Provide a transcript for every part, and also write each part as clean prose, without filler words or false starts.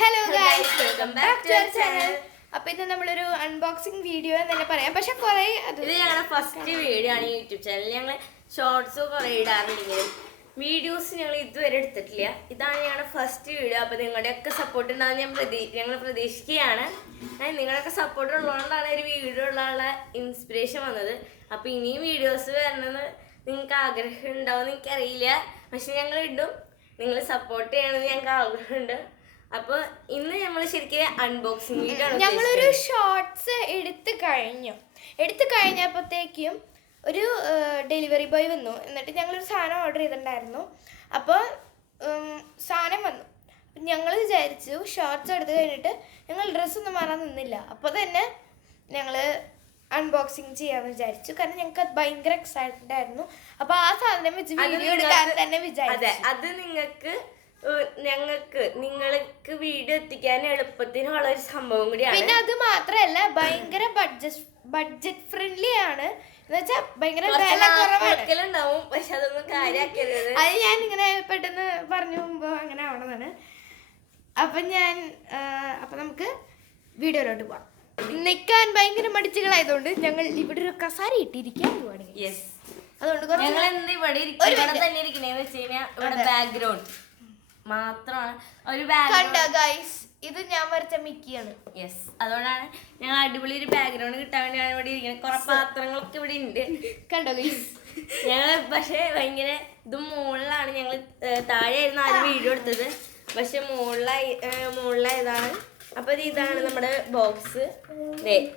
Hello guys, welcome back to our channel. അപ്പോൾ ഇന്ന് നമ്മളൊരു അൺബോക്സിംഗ് വീഡിയോ എന്നല്ല പറയാം, പക്ഷെ കുറേ ഇത് ഞങ്ങളുടെ ഫസ്റ്റ് വീഡിയോ ആണ് യൂട്യൂബ് ചാനൽ. ഞങ്ങൾ ഷോർട്സ് കുറേ ഇടാറുണ്ടെങ്കിലും വീഡിയോസ് ഞങ്ങൾ ഇതുവരെ എടുത്തിട്ടില്ല. ഇതാണ് ഞങ്ങളുടെ ഫസ്റ്റ് വീഡിയോ. അപ്പോൾ നിങ്ങളുടെയൊക്കെ സപ്പോർട്ട് ഉണ്ടാകുന്ന ഞങ്ങൾ പ്രതീക്ഷിക്കുകയാണ്. നിങ്ങളുടെയൊക്കെ സപ്പോർട്ട് ഉള്ളതുകൊണ്ടാണ് ഒരു വീഡിയോ ഉള്ള ഇൻസ്പിറേഷൻ വന്നത്. അപ്പോൾ ഇനിയും വീഡിയോസ് വരണമെന്ന് നിങ്ങൾക്ക് ആഗ്രഹം ഉണ്ടാവുമെന്ന് എനിക്കറിയില്ല, പക്ഷെ ഞങ്ങൾ ഇടും. നിങ്ങൾ സപ്പോർട്ട് ചെയ്യണമെന്ന് ഞങ്ങൾക്ക് ആഗ്രഹമുണ്ട്. അപ്പോൾ ഇന്ന് നമ്മൾ ശരിക്കും അൺബോക്സിംഗ് വീഡിയോ ആണ്. ഞങ്ങളൊരു ഷോർട്സ് എടുത്തു കഴിഞ്ഞപ്പോഴത്തേക്കും ഒരു ഡെലിവറി ബോയ് വന്നു. എന്നിട്ട് ഞങ്ങളൊരു സാധനം ഓർഡർ ചെയ്തിട്ടുണ്ടായിരുന്നു. അപ്പോൾ സാധനം വന്നു. ഞങ്ങൾ വിചാരിച്ചു ഷോർട്സ് എടുത്ത് കഴിഞ്ഞിട്ട് ഞങ്ങൾ ഡ്രസ്സൊന്നും മാറാൻ നിന്നില്ല. അപ്പോൾ തന്നെ ഞങ്ങൾ അൺബോക്സിങ് ചെയ്യാമെന്ന് വിചാരിച്ചു. കാരണം ഞങ്ങൾക്ക് അത് ഭയങ്കര എക്സൈറ്റഡ് ആയിരുന്നു. അപ്പോൾ ആ സാധനം വെച്ച് വീഡിയോ എടുക്കാൻ തന്നെ വിചാരിച്ചു. അത് നിങ്ങൾക്ക് വീഡിയോ എത്തിക്കാൻ എളുപ്പത്തിനുള്ള ഒരു സംഭവം കൂടിയാണ്. പിന്നെ അത് മാത്രല്ല ഭയങ്കര ബഡ്ജറ്റ് ഫ്രണ്ട്ലി ആണ്. എന്നുവെച്ചാൽ ഭയങ്കര വില കുറവുണ്ടാവും, പക്ഷെ അതൊന്നും കാര്യമാക്കരുത്. അത് ഞാൻ ഇങ്ങനെ പെട്ടെന്ന് പറഞ്ഞു പോകുമ്പോ അങ്ങനെ ആവണതാണ്. അപ്പൊ നമുക്ക് വീഡിയോയിലോട്ട് പോവാം. നിൽക്കാൻ ഭയങ്കര മടിച്ചുകളായതുകൊണ്ട് ഞങ്ങൾ ഇവിടെ ഒരു കസാര ഇട്ടിരിക്കാൻ പോവാണ്. അതുകൊണ്ട് ഞങ്ങൾ എന്ത് ഇവിടെ തന്നെ ഇരിക്കണേന്ന് വെച്ച് കഴിഞ്ഞാൽ ഇവിടെ ബാക്ക്ഗ്രൗണ്ട് മാത്രമാണ് ഒരു ഗൈസ്. ഇത് ഞാൻ വരച്ച മിക്കിയാണ്. അതുകൊണ്ടാണ് ഞങ്ങൾ അടിപൊളി ഒരു ബാക്ക്ഗ്രൗണ്ട് കിട്ടാൻ വേണ്ടിയാണ് ഇവിടെ ഇരിക്കുന്നത്. കുറെ പാത്രങ്ങളൊക്കെ ഇവിടെ ഉണ്ട്, കണ്ടോ ഗൈസ്. ഞങ്ങൾ പക്ഷെ ഭയങ്കര ഇത് മുകളിലാണ്. ഞങ്ങൾ താഴെയായിരുന്നു ആദ്യം വീഡിയോ എടുത്തത്, പക്ഷെ മുകളിലായതാണ്. അപ്പൊ ഇതാണ് നമ്മുടെ ബോക്സ്.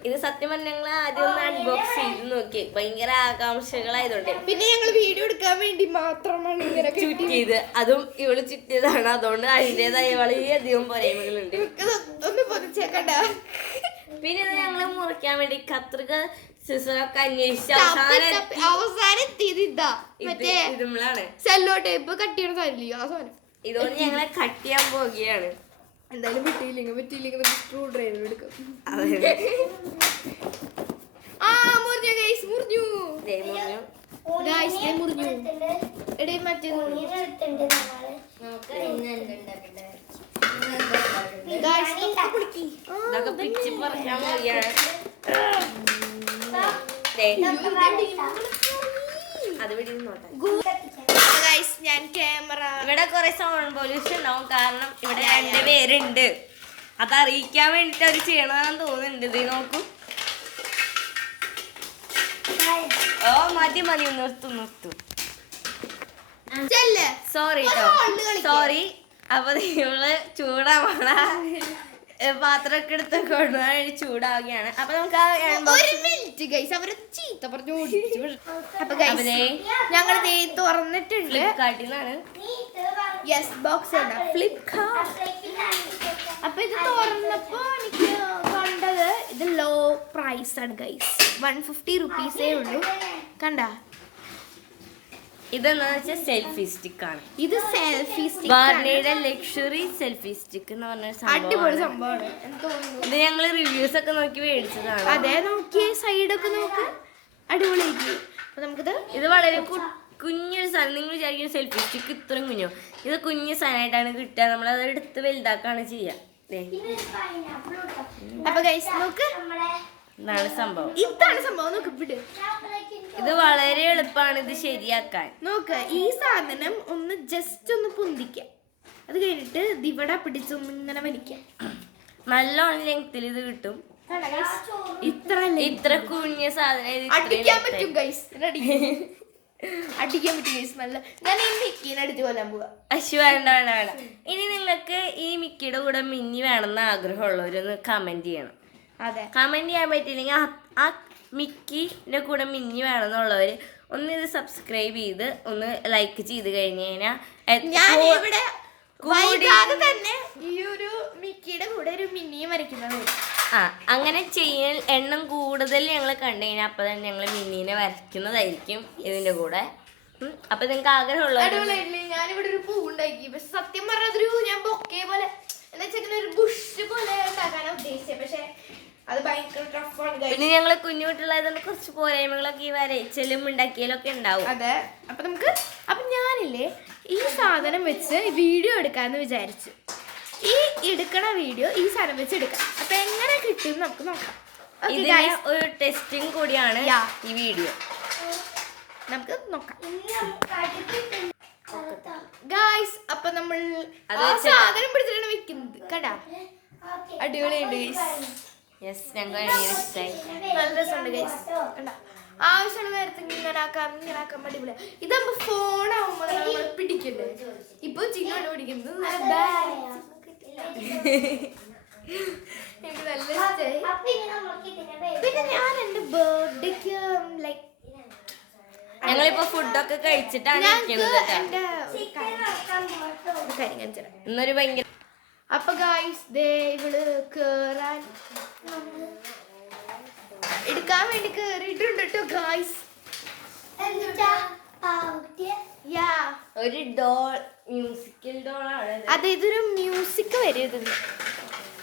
ഇത് സത്യം പറഞ്ഞ ഞങ്ങൾ ആദ്യം ഒന്ന് അൺബോക്സ് ചെയ്ത് നോക്കി, ഭയങ്കര ആകാംക്ഷകളായതുകൊണ്ട്. പിന്നെ ഞങ്ങൾ വീഡിയോ എടുക്കാൻ വേണ്ടി മാത്രമാണ് ഇങ്ങനെ ചുറ്റിയത്. അതും ഇവള് ചുറ്റിയതാണ്, അതുകൊണ്ട് അതിൻ്റെതായ വളരെയധികം പോരായ്മകളുണ്ട്. ഒന്ന് പൊതിച്ചേക്കണ്ട. പിന്നെ ഇത് ഞങ്ങള് മുറിക്കാൻ വേണ്ടി കത്രിക സിസറൊക്കെ അന്വേഷിച്ച് അവസാനം ഇതുമ്പോഴാണ് സെല്ലോ ടേപ്പ് കട്ട് ചെയ്യണ സാധനം ആ സാധനം. ഇതുകൊണ്ട് ഞങ്ങളെ കട്ട് ചെയ്യാൻ പോവുകയാണ്. എന്തായാലും പറ്റിയില്ലെങ്കിൽ സ്ക്രൂ ഡ്രൈവർ എടുക്കും. ഞാൻ ക്യാമറ ഇവിടെ കുറെ സൗണ്ട് പൊല്യൂഷൻ ഉണ്ടാവും, കാരണം ഇവിടെ 2 പേരുണ്ട്. അത് അറിയിക്കാൻ വേണ്ടിട്ട് അവര് ചെയ്യണമെന്ന് തോന്നുന്നുണ്ട്. ഇത് നോക്കൂ. മതി നിർത്തും. സോറി. അപ്പൊ നിങ്ങള് ചൂടാവണ പാത്രമൊക്കെ എടുത്ത് കൊണ്ടുപോകാൻ ചൂടാവുകയാണ്. അപ്പൊ നമുക്ക് ഞങ്ങൾ തുറന്നിട്ടുണ്ട്. ഫ്ലിപ്കാർട്ടിന്നാണ്. അപ്പൊ ഇത് തുറന്നപ്പോ എനിക്ക് കണ്ടത് ഇത് ലോ പ്രൈസ് ആണ് ഗൈസ്. 150 റുപ്പീസേ ഉള്ളൂ. കണ്ടാ, ഇതെന്ന് വെച്ചാൽ സെൽഫി സ്റ്റിക്ക് ആണ്. ഇത് സെൽഫി സ്റ്റിക്ക്, ബാർണിയുടെ ലക്ഷറി സെൽഫി സ്റ്റിക്ക് എന്ന് പറഞ്ഞ അടിപൊളി സംഭവമാണ്. ഇത് ഞങ്ങള് റിവ്യൂസ് ഒക്കെ നോക്കി മേടിച്ചതാണ്. അതെ, നോക്കിയേ, സൈഡൊക്കെ നോക്ക്, അടിപൊളിയാക്കി. അപ്പൊ നമുക്കിത് ഇത് വളരെ കുഞ്ഞൊരു സാധനം. നിങ്ങൾ വിചാരിക്കുന്ന സെൽഫി സ്റ്റിക്ക് ഇത്രയും കുഞ്ഞോ? ഇത് കുഞ്ഞു സാധനമായിട്ടാണ് കിട്ടുക. നമ്മളത് എടുത്ത് വലുതാക്കാണ് ചെയ്യുക. അപ്പൊ ഗൈസ് നോക്ക്, ഇതാണ് സംഭവം. നോക്ക്, വിട്. ഇത് വളരെ എളുപ്പമാണ് ഇത് ശരിയാക്കാൻ. നോക്ക്, ഈ സാധനം ഒന്ന് ജസ്റ്റ് ഒന്ന് പൊന്തിക്കാം. അത് കഴിഞ്ഞിട്ട് ഇവിടെ പിടിച്ചൊന്ന് ഇങ്ങനെ വലിക്കാം. നല്ലോണം ലെങ്ത്തിൽ ഇത് കിട്ടും. ഇത്ര കുഞ്ഞ സാധനം അടിക്കാൻ പറ്റും ഗൈസ്. നല്ല. ഞാൻ ഈ മിക്കീനെ അടിച്ചു കൊല്ലാൻ പോവാ. വേണ്ട. ഇനി നിങ്ങൾക്ക് ഈ മിക്കിയുടെ കൂടെ മിന്നി വേണമെന്ന് ആഗ്രഹമുള്ളവരൊന്ന് കമന്റ് ചെയ്യണം. അതെ, കമന്റ് ചെയ്യാൻ പറ്റില്ലെങ്കിൽ ആ മിക്കിന്റെ കൂടെ മിന്നി വേണമെന്നുള്ളവർ ഒന്ന് ഇത് സബ്സ്ക്രൈബ് ചെയ്ത് ഒന്ന് ലൈക്ക് ചെയ്ത് കഴിഞ്ഞു കഴിഞ്ഞാൽ തന്നെ ഈ ഒരു മിക്കിയുടെ കൂടെ ഒരു മിന്നിയും വരയ്ക്കുന്നത്. അങ്ങനെ ചെയ്യാൻ എണ്ണം കൂടുതൽ ഞങ്ങൾ കണ്ടു കഴിഞ്ഞാൽ അപ്പൊ തന്നെ ഞങ്ങൾ മിന്നീനെ വരയ്ക്കുന്നതായിരിക്കും ഇതിന്റെ കൂടെ. അപ്പൊ നിങ്ങൾക്ക് ആഗ്രഹമുള്ള ഞാനിവിടെ ഒരു പൂ ഉണ്ടാക്കി. പക്ഷെ സത്യം പറഞ്ഞതൊരു ഞാൻ ബൊക്കെ പോലെ ഒരു ബുഷ് പോലെ ഉണ്ടാക്കാനാണ് ഉദ്ദേശിച്ചത്. പക്ഷെ അത് ഭയങ്കര ടഫാണ്. പിന്നെ ഞങ്ങള് കുഞ്ഞുകുട്ടികളായതുകൊണ്ട് കുറച്ച് പോരായ്മകളൊക്കെ ഈ വരച്ചലും ഉണ്ടാക്കിയാലും ഒക്കെ ഉണ്ടാവും. അതെ. അപ്പൊ ഞാനില്ലേ ഈ സാധനം വെച്ച് വീഡിയോ എടുക്കാന്ന് വിചാരിച്ചു. ഈ എടുക്കണ വീഡിയോ ഈ സാധനം വെച്ച് എടുക്കാം. അപ്പൊ എങ്ങനെ കിട്ടും നമുക്ക് നോക്കാം. ഇതിന് ഒരു ടെസ്റ്റിംഗ് കൂടിയാണ് ഈ വീഡിയോ. നമുക്ക് നോക്കാം ഗായ്സ്. അപ്പൊ നമ്മൾ സാധനം പിടിച്ചിട്ടാണ് വെക്കുന്നത്. കണ്ടാ അടിപൊളിയുണ്ട് ഗൈസ്. യെസ്, ഞങ്ങൾ ഇഷ്ടമായി. നല്ല രസമുണ്ട് ഗൈസ്. കണ്ടാ ആവശ്യമുള്ള നേരത്തെ ഇങ്ങനെ ആക്കാൻ അടിപൊളിയാ. ഇതാകുമ്പോ ഫോണാവുമ്പോ നമ്മൾ പിടിക്കണ്ടേ. ഇപ്പൊ ചിന്നോട് പിടിക്കുന്നത് എനിക്ക് നല്ല ഇഷ്ടമായി. പിന്നെ ഞാൻ എന്റെ ബർത്ത്ഡേക്ക് ലൈക്ക് ഞങ്ങളിപ്പോ ഫുഡൊക്കെ കഴിച്ചിട്ടാണ് ഇന്നൊരു ഭയങ്കര. അപ്പൊ ഗായ്സ് ദേ ഇവള് കേറാൻ എടുക്കാൻ വേണ്ടി കേറിയിട്ടുണ്ട് കേട്ടോ ഗായ്സ്. ഒരു ഡോൾ, മ്യൂസിക്കൽ ഡോളാണ്. അതെ, ഇതൊരു മ്യൂസിക് വരും ഇതിന്.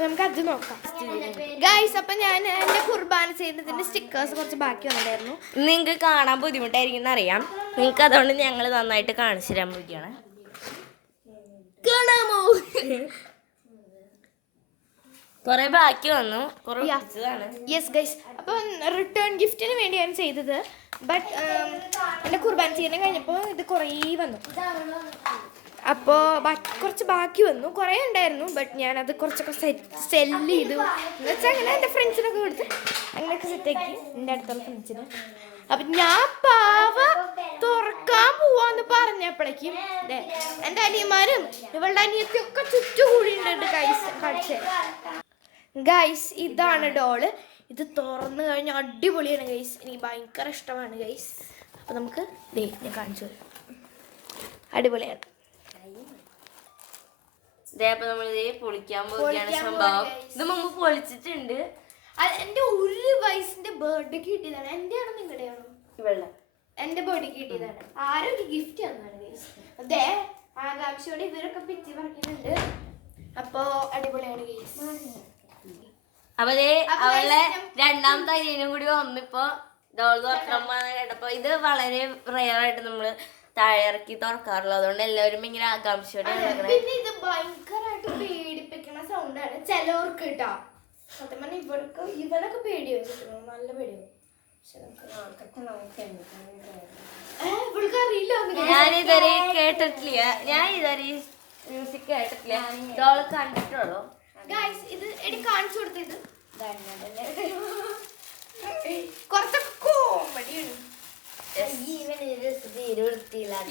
നമുക്ക് അത് നോക്കാം ഗായ്സ്. അപ്പൊ ഞാൻ എന്റെ കുർബാന ചെയ്യുന്നതിന്റെ സ്റ്റിക്കേഴ്സ് കുറച്ച് ബാക്കി വന്നിട്ടായിരുന്നു. നിങ്ങൾക്ക് കാണാൻ ബുദ്ധിമുട്ടായിരിക്കും എന്നറിയാം. നിങ്ങൾക്ക് അതുകൊണ്ട് ഞങ്ങൾ നന്നായിട്ട് കാണിച്ചു തരാൻ പോവുകയാണ്. കാണാമോ? കുറെ ബാക്കി വന്നു, കുറെ. Yes guys. അപ്പം റിട്ടേൺ ഗിഫ്റ്റിന് വേണ്ടിയാണ് ചെയ്തത്. ബട്ട് എൻ്റെ കുർബാന ചെയ്യുന്ന കഴിഞ്ഞപ്പോൾ ഇത് കുറേ വന്നു. അപ്പോൾ കുറച്ച് ബാക്കി വന്നു. കുറേ ഉണ്ടായിരുന്നു. ബട്ട് ഞാനത് കുറച്ചൊക്കെ സെല്ല് ചെയ്തു. എന്ന് വെച്ചാൽ അങ്ങനെ എൻ്റെ ഫ്രണ്ട്സിനൊക്കെ കൊടുത്ത് അങ്ങനെയൊക്കെ സെറ്റാക്കി എൻ്റെ അടുത്തുള്ള ഫ്രണ്ട്സിന്. അപ്പം ഞാൻ പാവ തുറക്കാൻ പോവാന്ന് പറഞ്ഞപ്പോഴേക്കും എൻ്റെ അനിയന്മാരും ഇവളുടെ അനിയത്തിയൊക്കെ ചുറ്റുകൂടിയിട്ടുണ്ട് ഗൈസ്. ഇതാണ് ഡോള്. ഇത് തുറന്നു കഴിഞ്ഞാൽ അടിപൊളിയാണ് ഗൈസ്. എനിക്ക് ഭയങ്കര ഇഷ്ടമാണ് ഗൈസ്. അപ്പം നമുക്ക് ഞാൻ കാണിച്ചു തരാം. അടിപൊളിയാണ്. പൊളിക്കാൻ പോവുകയാണ് സംഭവം. ഇത് മുമ്പ് പൊളിച്ചിട്ടുണ്ട്. എന്റെ 1 വയസ്സിന്റെ ബർത്ത്ഡേക്ക് കിട്ടിയതാണ്. എന്റെ ആണോ നിങ്ങളുടെയാണോ? എന്റെ ബർത്ത്ഡേക്ക് കിട്ടിയതാണ്. ആരൊക്കെ ഗിഫ്റ്റ് തന്നാണ് ഗൈസ്. അതെ, ആകാംക്ഷയോടെ ഇവരൊക്കെ പിച്ചി പറിക്കുന്നുണ്ട്. അപ്പൊ അടിപൊളിയാണ് ഗൈസ്. അപ്പൊ അവളെ രണ്ടാമത്തെ അനിയനും കൂടി വന്നിപ്പോ ഡോൾ തുറക്കാൻ കേട്ടപ്പോ, ഇത് വളരെ റെയർ ആയിട്ട് നമ്മള് താഴെ ഇറക്കി തുറക്കാറുള്ളൂ. അതുകൊണ്ട് എല്ലാവരും ഇങ്ങനെ ആകാംക്ഷയോടെ. പിന്നെ ഇത് ഭയങ്കരമായിട്ട് പേടിപ്പിക്കുന്ന സൗണ്ടാണ് ചിലവർക്ക് കേട്ടോ. സത്യം പറഞ്ഞാൽ ഇവനൊക്കെ പേടി വെച്ചിട്ടുണ്ടോ? നല്ല പേടിയോ? ഇവൾക്ക് അറിയില്ല. ഞാനിതുവരെ കേട്ടിട്ടില്ല. മ്യൂസിക് കേട്ടിട്ടില്ല. ഡോൾ കണ്ടിട്ടുള്ളൂ. ഗൈസ്, ഇത് എനിക്ക് കാണിച്ചു കൊടുത്തത് കുറച്ചൊക്കെ കോമഡിയാണ്.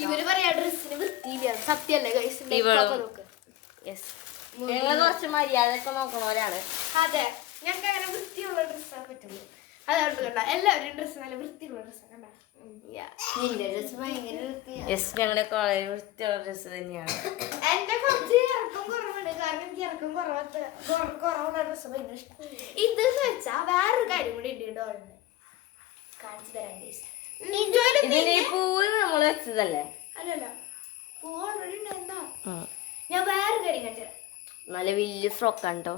ഇവര് പറയാ ഡ്രസ്സിന് വൃത്തിയില്ല. സത്യല്ലേ ഗൈസ്? ഞങ്ങള് കുറച്ച് മര്യാദയൊക്കെ നോക്കണവരാണ്. അതെ, ഞങ്ങൾക്ക് അങ്ങനെ വൃത്തിയുള്ള ഡ്രസ്സാണ് പറ്റുള്ളൂ. അതുകൊണ്ട് കണ്ട എല്ലാവരും ഡ്രസ്സ് നല്ല വൃത്തിയുള്ള ഡ്രസ്സാണ്. ഞങ്ങളുടെ വളരെ വൃത്തിയുള്ള ഡ്രസ്സ് തന്നെയാണ്. എന്റെ കുറച്ച് ഇറക്കം കുറവുണ്ട്. കാരണം എനിക്ക് ഇറക്കം കുറവുള്ള ഡ്രസ്സ് ഭയങ്കര ഇഷ്ടം. ഇത് വെച്ചാ വേറൊരു കാര്യം കൂടി ഉണ്ട് ഡോളിന് കാണിച്ചു തരാൻ. പൂവ് നമ്മള് വെച്ചതല്ലേ? അല്ലല്ല, പൂ ഓൾറെഡി ഉണ്ടായിരുന്നാ. ഞാൻ വേറൊരു കാര്യം കാണിച്ചു തരാം. നല്ല വലിയ ഫ്രോക്കാണ് കേട്ടോ.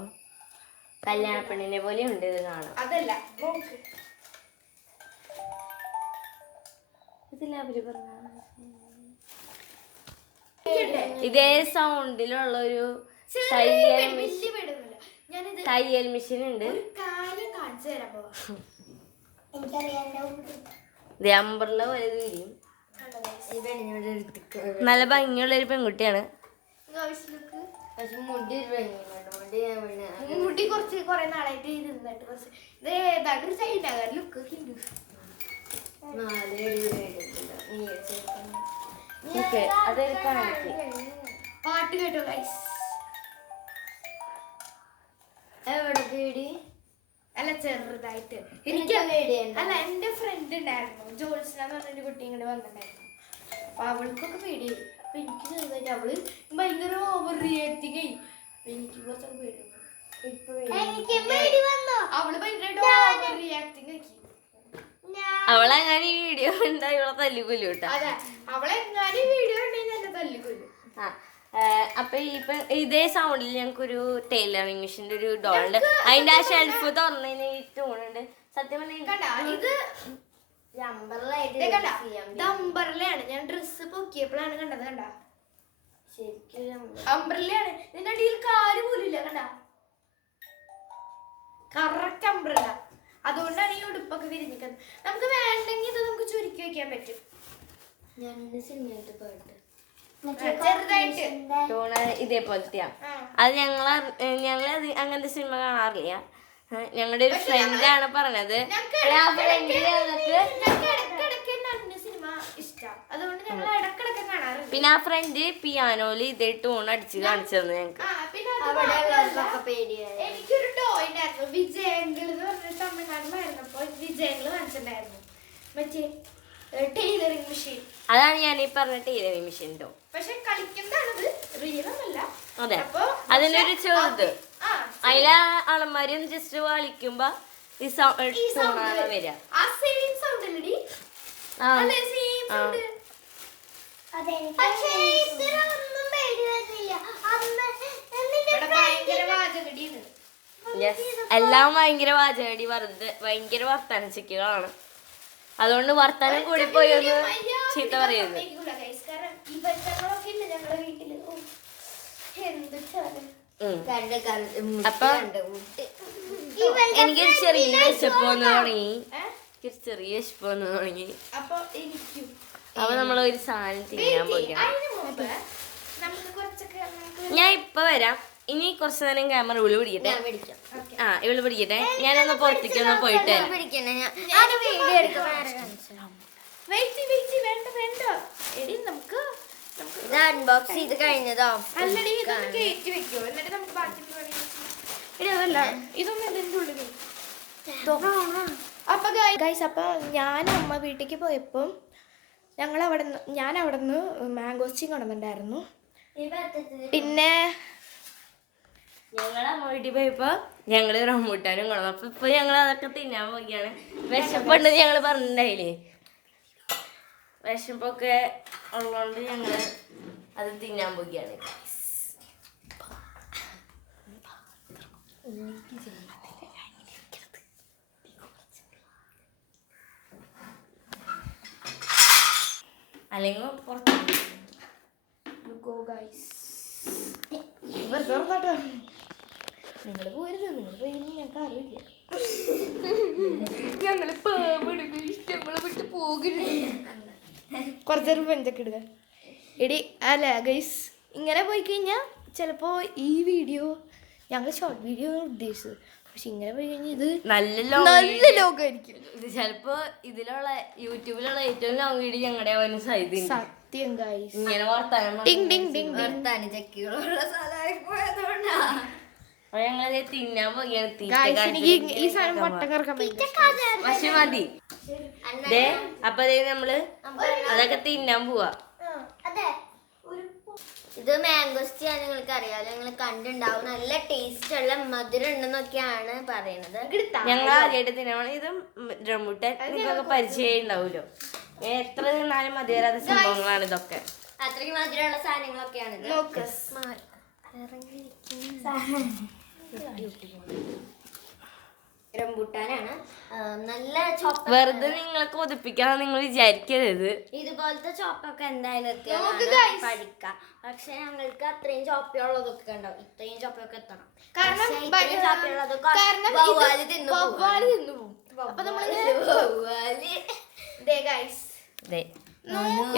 കല്യാണ പെണ്ണിനെ പോലെ ഉണ്ട് ഇത് കാണാം. അതല്ല, നോക്ക്. ഇതേ സൗണ്ടിലുള്ള ഒരു തയ്യൽ മെഷീൻ ഉണ്ട്. അമ്പർല പോലെ തിരിയും. നല്ല ഭംഗിയുള്ള ഒരു പെൺകുട്ടിയാണ്. മുടി കുറച്ച് കുറെ നാളായിട്ട് ഇരുന്നിട്ട് കുറച്ച് ഇതേതാണ്ട് ചൈനകാരൻ ലുക്ക് ഹിന്ദു. പാട്ട് കേട്ടോ ഗൈസ്? എവിടെ പേടി? അല്ല, ചെറുതായിട്ട്. എനിക്ക് അല്ല, എന്റെ ഫ്രണ്ട് ഉണ്ടായിരുന്നു ജോൾസിന എന്ന് പറഞ്ഞൊരു കുട്ടി ഇങ്ങോട്ട് വന്നിട്ടുണ്ടായിരുന്നു. അപ്പൊ അവൾക്കൊക്കെ പേടിയായി. അപ്പൊ എനിക്ക് ചെറുതായിട്ട് അവള് ഭയങ്കര ഓവർ റിയാക്ടിങ് ആയി. എനിക്ക് കുറച്ചൊക്കെ പേടി. അവള് ഭയങ്കരമായിട്ട് ഓവർ റിയാക്ടിങ് ആക്കി. അവളെങ്ങനെ ഈ വീഡിയോ ഉണ്ടായി ഇവളെ തല്ലിക്കൊല്ലു കേട്ടോ. അതെ, അവളെങ്ങാനും വീഡിയോ ഉണ്ടെങ്കിൽ എന്നെ തല്ലിക്കൊല്ലു. അപ്പൊ ഇപ്പൊ ഇതേ സൗണ്ടിൽ ഞങ്ങൾക്കൊരു ടൈലറിംഗ് മെഷീന്റെ ഒരു ഡോൾ ഉണ്ട്. അതിന്റെ ആ ഷെൽഫ് തുറന്നതിന് ടൂണുണ്ട്. സത്യം പറഞ്ഞാൽ ഇത് അമ്പർലയാണ്. ഞാൻ ഡ്രസ്സ് പൊക്കിയപ്പോഴാണ് കണ്ടത്. കണ്ട അംബ്രല്ലയാണ്. ഇതിന്റെ അടിയിൽ കാല് പോലും ഇല്ല, കണ്ട കറക്റ്റ് അംബ്രല്ല. അതുകൊണ്ടാണ് ഈ ഉടുപ്പൊക്കെ വിരിഞ്ഞിരിക്കുന്നത്. നമുക്ക് വേണ്ടെങ്കിൽ ഇത് നമുക്ക് ചുരുക്കി വെക്കാൻ പറ്റും ചെറുതായിട്ട്. ടൂണ് ഇതേപോലത്തെയാ. അത് ഞങ്ങള് അങ്ങനത്തെ സിനിമ കാണാറില്ല. ഞങ്ങളുടെ ഒരു ഫ്രണ്ടാണ് പറഞ്ഞത്. ആ ഫ്രണ്ടില് ഞങ്ങൾക്ക് സിനിമ ഇഷ്ടം, അതുകൊണ്ട് ഞങ്ങൾ ഇടക്കിടക്ക് കാണാറുണ്ട്. പിന്നെ ആ ഫ്രണ്ട് പിയാനോയില് ഇതേ ടൂൺ അടിച്ച് കാണിച്ചു തന്നു ഞങ്ങക്ക്. എനിക്കൊരു ടോയ് ഉണ്ടായിരുന്നു, വിജയങ്കിൾ എന്ന് പറഞ്ഞ തമിഴ്നാട്ടിലായിരുന്നപ്പോ വിജയങ്കിൾ കാണിച്ചിട്ടുണ്ടായിരുന്നു, മറ്റേ ടൈലറിംഗ് മെഷീൻ. അതാണ് ഞാൻ ഈ പറഞ്ഞ ടൈലറിംഗ് മെഷീൻ ടോ. പക്ഷെ കളിക്കുന്നതാണത്, റിയൽ ഒന്നല്ല. അതെ, അതിനൊരു ചെറുത്. അതിലെ അളമാരി ജസ്റ്റ് കളിക്കുമ്പോ ഈ ടൂണാണ് വരിക. ആ സെയിം സൗണ്ട് അല്ലടി? അല്ലേ, സെയിം സൗണ്ട്. എല്ലാം ഭയങ്കര വാചകടി ഭയങ്കര വർത്താന ചെക്കുകളാണ്. അതുകൊണ്ട് വർത്താനം കൂടി പോയി ഒന്ന് ചീത്ത പറയുന്നത്. അപ്പൊ എനിക്കൊരു ചെറിയ വിശപ്പ് വന്നു തുടങ്ങി. അപ്പൊ നമ്മളൊരു സാധനം തിന്നാൻ പോയിക്കണം. ഞാൻ ഇപ്പൊ വരാം. ഇനി കുറച്ചു നേരം ക്യാമറ ഇവള് പിടിക്കട്ടെ. ഇവള് പിടിക്കട്ടെ. ഞാനൊന്ന് പുറത്തേക്കൊന്ന് പോയിട്ട് വരാം. അൺബോക്സ് ചെയ്ത് കഴിഞ്ഞതോ? അല്ലടി, ഇതൊന്ന് കയറ്റി വെക്കോ, എന്നിട്ട് നമുക്ക് ബാക്കി ഇതല്ല, ഇതൊന്നും ഇതിന്റെ ഉള്ളിൽ. അപ്പൊ ഗൈസ്, അപ്പൊ ഞാൻ അമ്മ വീട്ടിലേക്ക് പോയപ്പം ഞാൻ അവിടെ നിന്ന് മാംഗോസ്റ്റീൻ കൊണ്ടുവന്നിട്ടുണ്ടായിരുന്നു. പിന്നെ ഞങ്ങളെ അമ്മ വീട്ടിൽ പോയപ്പോ ഞങ്ങള് റംബൂട്ടാനും കൊണ്ടു. അപ്പൊ ഇപ്പൊ ഞങ്ങൾ അതൊക്കെ തിന്നാൻ പോവുകയാണ്. വിശപ്പുണ്ട് ഞങ്ങള് പറഞ്ഞിട്ടുണ്ടായില്ലേ. വിശപ്പൊക്കെ ഉള്ളതുകൊണ്ട് ഞങ്ങള് അത് തിന്നാൻ പോവുകയാണ്. അല്ലെങ്കിൽ പുറത്ത് നിങ്ങൾ പോരുത്, നിങ്ങൾ പോയി ഞങ്ങൾക്ക് അറിയില്ല. ഞങ്ങള് ഇഷ്ടങ്ങളെ വിട്ട് പോകരുത്. കുറച്ചേരം പെഞ്ചൊക്കെ ഇടുക എടി. അല്ല ഗൈസ്, ഇങ്ങനെ പോയി കഴിഞ്ഞാൽ ചിലപ്പോൾ ഈ വീഡിയോ ഞങ്ങൾ ഷോർട്ട് വീഡിയോ ഉദ്ദേശിച്ചത്, പക്ഷെ ഇങ്ങനെ പോയി കഴിഞ്ഞാൽ ഇത് നല്ല ലോകമായിരിക്കും. ഇത് ചിലപ്പോ ഇതിലുള്ള യൂട്യൂബിലുള്ള ഏറ്റവും ലോങ് വീഡിയോ ഞങ്ങളുടെ അവന് സാധ്യത. സത്യം ഗൈസ്, ഇങ്ങനെ വർത്താനം ഞങ്ങളത് തിന്നാൻ പോവുകയാണ്. ഈ സാധനം വട്ടം കറക്കാൻ പക്ഷെ മതി. അപ്പൊ നമ്മള് അതൊക്കെ തിന്നാൻ പോവാ. ഇത് മാംഗോസ്റ്റീൻ നിങ്ങൾക്ക് അറിയാലോ, നിങ്ങൾ കണ്ടുണ്ടാവും. നല്ല ടേസ്റ്റ് ഉള്ള മധുരം ഉണ്ടെന്നൊക്കെയാണ് പറയുന്നത്. ഞങ്ങൾ ആദ്യമായിട്ട് തിന്നാണ്. ഇത് റംബൂട്ടാൻ നിങ്ങൾക്കൊക്കെ പരിചയം ഉണ്ടാവുമല്ലോ. എത്ര തിന്നാലും മതി വരാത്ത സംഭവങ്ങളാണ് ഇതൊക്കെ. അത്രയ്ക്ക് മധുരമുള്ള സാധനങ്ങളൊക്കെയാണ്. റംബൂട്ടാനാണ്. നല്ല ചോപ്പ്. വെറുതെ നിങ്ങൾക്ക് ഒതുപ്പിക്കാൻ നിങ്ങൾ വിചാരിക്കരുത്. ഇതുപോലത്തെ ചോപ്പൊക്കെ എന്തായാലും പഠിക്കാം. പക്ഷെ ഞങ്ങൾക്ക് അത്രയും ചോപ്പയുള്ളതൊക്കെ ഉണ്ടാവും. ഇത്രയും ചോപ്പയൊക്കെ എത്തണം.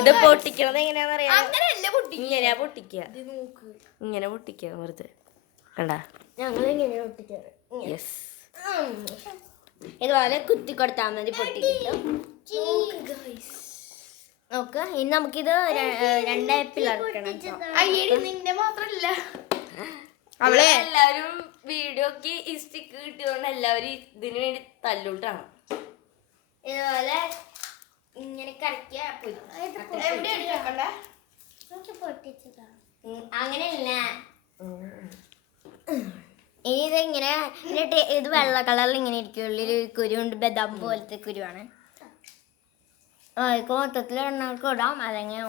ഇത് പൊട്ടിക്കണത് എങ്ങനെയാന്ന് അറിയാം. ഇങ്ങനെയാ പൊട്ടിക്കുക. ഇങ്ങനെ പൊട്ടിക്കുക വെറുതെ. കണ്ടാ ഞങ്ങൾ ഇങ്ങനെ പൊട്ടിക്കാറ്. യെസ്, ഇതുപോലെ കുത്തി കൊടുത്താൽ മതി, പൊട്ടിക്കിട്ടും. നോക്ക്, ഇനി നമുക്കിത് 2 പിളർക്കണം. നിന്നെ മാത്രല്ല, എല്ലാവരും വീഡിയോക്ക് ഈ സ്റ്റിക്ക് കിട്ടിയതുകൊണ്ട് എല്ലാവരും ഇതിനു വേണ്ടി തല്ലൂട്ടാണ്. ഇതുപോലെ ഇങ്ങനെ കറക്കിയ അങ്ങനെയല്ല. ഇതിങ്ങനെ ഇത് വെള്ള കളറിൽ ഇങ്ങനെ ഇരിക്കും. ഉള്ളിൽ കുരുണ്ട്, ബദാം പോലത്തെ കുരുവാണ്. ഇപ്പൊ മൊത്തത്തിൽ എണ്ണക്ക് ഇടാം. അതെങ്ങനെ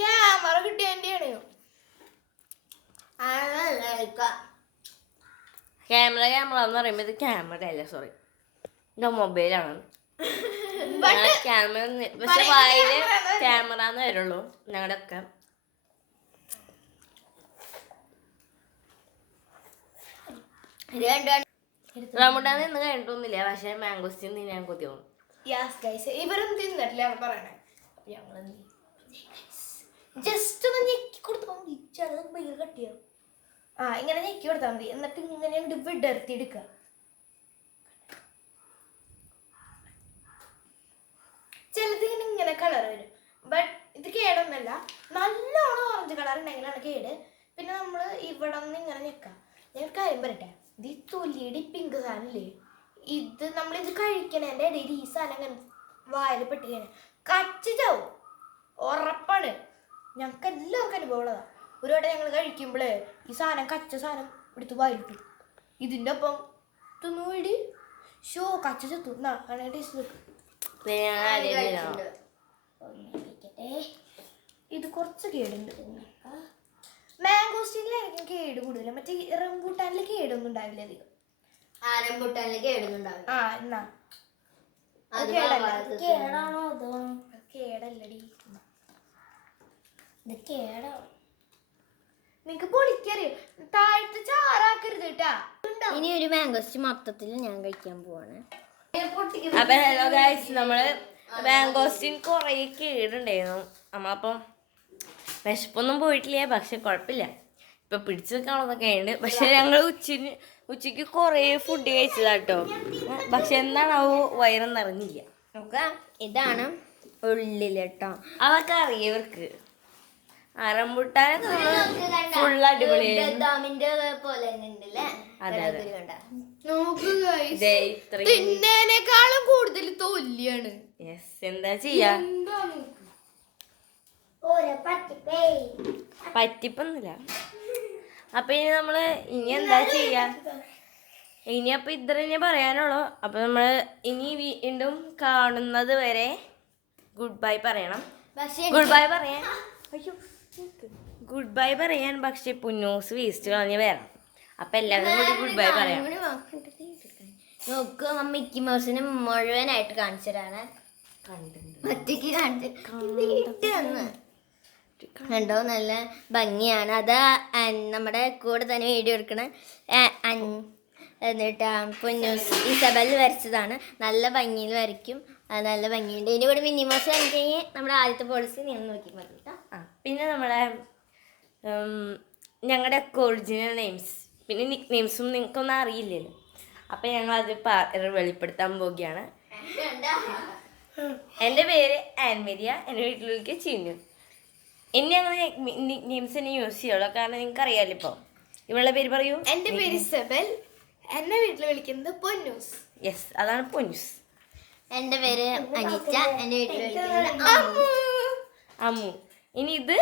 ക്യാമറ കിട്ടിയാണ്. ക്യാമറ എന്ന് പറയുമ്പോൾ ഇത് ക്യാമറ അല്ല, സോറി, എൻ്റെ മൊബൈലാണ്. ക്യാമറ പക്ഷെ വായില് ക്യാമറ എന്ന് വരുള്ളൂ ഞങ്ങളുടെ ഒക്കെ. റംബൂട്ടാൻ നിന്ന് കഴിഞ്ഞിട്ടൊന്നുമില്ല, പക്ഷെ മാംഗോസ്റ്റീൻ തിന്നാൻ കൊതിയാവും. യാസ് ഗൈസ്, ഇവരൊന്നും തിന്നിട്ടില്ല പറയണേ. അപ്പൊ ഞങ്ങൾ ജസ്റ്റ് ഒന്ന് ഞെക്കി കൊടുത്താൽ മതി, ചിലത് ഭയങ്കര കട്ടിയാവും. ഇങ്ങനെ ഞെക്കി കൊടുത്താൽ മതി, എന്നിട്ട് ഇങ്ങനെ വിടർത്തി എടുക്കുക. ചിലത് ഇങ്ങനെ കളർ വരും, ബട്ട് ഇത് കേടൊന്നല്ല. നല്ലോണം ഓറഞ്ച് കളർ ഉണ്ടെങ്കിലാണ് കേട്. പിന്നെ നമ്മൾ ഇവിടെ നിന്ന് ഇങ്ങനെ നിൽക്കാം. ഞാൻ കാര്യം പറയട്ടെ, ഇത് ഈ തൊലിയുടെ പിങ്ക് സാധനമില്ലേ, ഇത് നമ്മളിത് കഴിക്കണേൻ്റെ ഇടയിൽ ഈ സാധനം ഇങ്ങനെ വായിൽ പെട്ടിങ്ങനെ കച്ചിച്ചാവും, ഉറപ്പാണ്. ഞങ്ങൾക്ക് എല്ലാവർക്കും അനുഭവമുള്ളതാണ്. ഒരു വട്ടം ഞങ്ങൾ കഴിക്കുമ്പോഴേ ഈ സാധനം കച്ച സാധനം എടുത്ത് വായിലിട്ടു. ഇതിൻ്റെ ഒപ്പം തിന്നുവേടി ഷോ കച്ച ചെത്തു അങ്ങനെ ടേസ്റ്റ് വെക്കും. ഇത് കുറച്ച് കേടുണ്ട്. മാംഗോസ്റ്റീനിലായിരിക്കും കേട് കൂടുതൽ, മറ്റേ റംബൂട്ടാനിൽ കേടൊന്നും ഉണ്ടാവില്ല അധികം. റംബൂട്ടാനിൽ കേടൊന്നും ഉണ്ടാവില്ല. എന്നാ കേടാണോ അതോ കേടല്ലടി, ഇത് കേടാ. നിങ്ങക്ക് പൊളിക്കറിയോ? താഴത്തെ ചാറാക്കരുത് കേട്ടാ. ഇനി ഒരു മാംഗോസ്റ്റ് മൊത്തത്തിൽ ഞാൻ കഴിക്കാൻ പോവാണ്. അപ്പൊ ഹലോ ഗൈസ്, നമ്മള് മാംഗോസ്റ്റീൻ കുറേ കേടുണ്ടായിരുന്നു. നമ്മളപ്പം വിശപ്പൊന്നും പോയിട്ടില്ല, പക്ഷെ കുഴപ്പമില്ല, ഇപ്പൊ പിടിച്ചു നിൽക്കാനുള്ളതൊക്കെ ഉണ്ട്. പക്ഷെ ഞങ്ങൾ ഉച്ചയ്ക്ക് കുറേ ഫുഡ് കഴിച്ചതാട്ടോ. പക്ഷെ എന്താണാവോ വയറും നിറഞ്ഞില്ല. നമുക്ക് ഇതാണ് ഉള്ളിൽ കേട്ടോ, അതൊക്കെ അറിയവർക്ക്. റംബൂട്ടാനൊക്കെ ഫുൾ അടിപൊളിയായിരുന്നു. പോലെ ഉണ്ടല്ലേ. അതെ അതെ, തിന്നേനേക്കാളും കൂടുതൽ തൊല്ലിയാണ്. യെസ്, എന്താ ചെയ്യാ, പറ്റിപ്പൊന്നുമില്ല. അപ്പൊ ഇനി നമ്മള് എന്താ ചെയ്യാ, ഇനി അപ്പൊ ഇത്ര തന്നെ പറയാനുള്ളൂ. അപ്പൊ നമ്മള് ഇനി വീണ്ടും കാണുന്നത് വരെ ഗുഡ് ബൈ പറയണം. ഗുഡ് ബൈ പറയാൻ ഗുഡ് ബൈ പറയാൻ പക്ഷെ പുന്നൂസ് വേസ്റ്റ് കളഞ്ഞ് വരാം. അപ്പൊ എല്ലാവരും കൂടി ഗുഡ് ബൈ പറയാം. നോക്ക്, മിക്കി മൗസിനെ മുഴുവനായിട്ട് കാണിച്ചു തരാണ്. ഒറ്റയ്ക്ക് കണ്ടോ, നല്ല ഭംഗിയാണ്. അത് നമ്മുടെ കൂടെ തന്നെ വീഡിയോ എടുക്കണ എന്നിട്ട് പുന്നൂസ് ഇസബൽ വരച്ചതാണ്. നല്ല ഭംഗിയിൽ വരയ്ക്കും, നല്ല ഭംഗിയുണ്ട്. ഇതിൻ്റെ കൂടെ മിനി മൗസ് വരയ്ക്കണമെങ്കിൽ നമ്മുടെ ആദ്യത്തെ പോളിസി നിങ്ങൾ നോക്കി മതി കേട്ടോ. പിന്നെ നമ്മളെ ഞങ്ങളുടെ ഒക്കെ ഒറിജിനൽ നെയിംസ് പിന്നെ നിക് നെയിംസും നിങ്ങൾക്കൊന്നും അറിയില്ലല്ലോ. അപ്പം ഞങ്ങളത് വെളിപ്പെടുത്താൻ പോവുകയാണ്. എൻ്റെ പേര് ആൻമേരിയ, എൻ്റെ വീട്ടിലേക്ക് ചിന്നു. ഇനി ഞങ്ങൾ നിക് നെയിംസ് തന്നെ യൂസ് ചെയ്യുള്ളൂ, കാരണം നിങ്ങൾക്ക് അറിയാമല്ലോ. ഇപ്പോൾ ഇവളുടെ പേര് പറയൂ. എൻ്റെ പേര് ഇസബൽ, എന്നെ വീട്ടിൽ വിളിക്കുന്നത് പൊന്നൂസ്. യെസ്, അതാണ് പൊന്നൂസ്. എൻ്റെ പേര് അനിച്ച, എൻ്റെ വീട്ടിൽ വിളിക്കുന്നത് അമ്മു. ഇനി ഇത്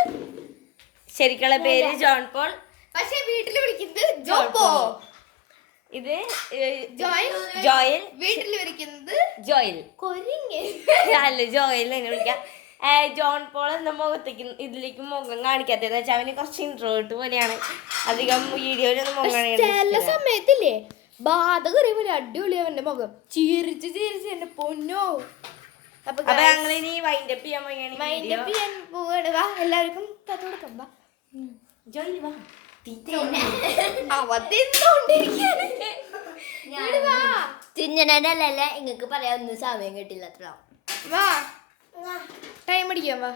ശരിക്കുള്ള പേര് ജോൺ പോൾ, പക്ഷെ വീട്ടിൽ വിളിക്കുന്നത് ജോപ്പോ. ഇത് ജോയൽ, വീട്ടിൽ വിളിക്കുന്നത് ജോയൽ. കൊരിങ്ങ അല്ല, ജോയൽ തന്നെ വിളിക്കാം. ജോൺ പോൾ എന്ന മുഖത്തേക്ക് ഇതിലേക്ക് മുഖം കാണിക്കാത്തതെന്ന് വെച്ചാൽ അവന് കുറച്ച് ഇൻട്രോവേർട്ട് പോലെയാണ്. അധികം വീഡിയോയിലൊന്നും മുഖം ചില സമയത്തില്ലേ ബാധ കറിയ അടിപൊളി അവന്റെ മുഖം, ചിരിച്ച് ചിരിച്ച് എന്റെ പൊന്നോ. അപ്പൊ ഞങ്ങളിനി വൈൻഡപ്പ് ചെയ്യാൻ പോവാണ്. വാ എല്ലാവർക്കും തത്ത കൊടുക്കാം. വാ ജോയിൻ, വാ. തിന്നണല്ല, നിങ്ങൾക്ക് പറയാൻ ഒന്നും സമയം കിട്ടില്ല. അത്ര വാ, ടൈം അടിക്കാം. വാ.